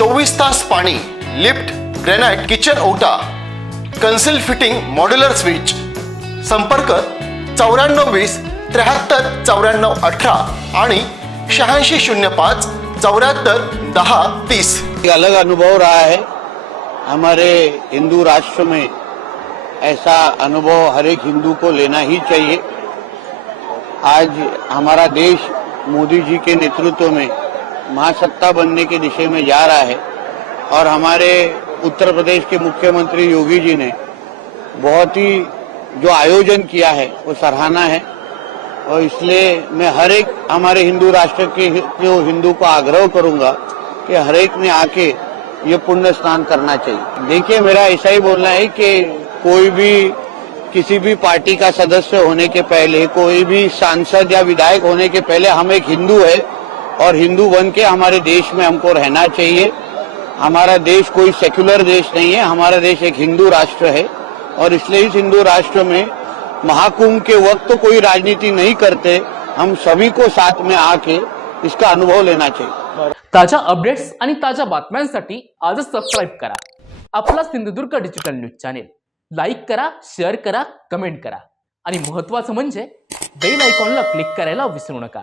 चोवीस तास पाणी लिफ्ट ग्रेनाइट किचन ओटा कन्सिल फिटिंग मॉड्युलर स्विच. संपर्क चौऱ्याण्णव वीस त्र्याहत्तर चौऱ्याण्णव अठरा आणि शहाऐंशी शून्य पाच चौऱ्याहत्तर दहा तीस. अलग अनुभव रहा है हमारे हिंदू राष्ट्र में। ऐसा अनुभव हर एक हिंदू को लेना ही चाहिए। आज हमारा देश मोदी जी के नेतृत्व में महासत्ता बनने की दिशा में जा रहा है और हमारे उत्तर प्रदेश के मुख्यमंत्री योगी जी ने बहुत ही जो आयोजन किया है, वो सराहना है। और इसलिए मैं हर एक हमारे हिंदू राष्ट्र के जो हिंदू को आग्रह करूँगा कि हर एक ने आके ये पुण्य स्नान करना चाहिए। देखिए, मेरा ऐसा ही बोलना है कि कोई भी किसी भी पार्टी का सदस्य होने के पहले, कोई भी सांसद या विधायक होने के पहले हम एक हिंदू है और हिंदू बन के हमारे देश में हमको रहना चाहिए। हमारा देश कोई सेक्युलर देश नहीं है हमारा देश एक हिंदू राष्ट्र है। और इसलिए इस हिंदू राष्ट्र में महाकुंभ के वक्त कोई राजनीति नहीं करते हम सभी को साथ में आके इसका अनुभव लेना चाहिए। ताज्या अपडेट्स आणि ताज्या बातम्यांसाठी आजच सबस्क्राईब करा. आपला Sindhudurg digital news channel like करा शेअर करा कमेंट करा. आणि महत्वाचं म्हणजे बेल आयकॉनला क्लिक करायला विसरू नका.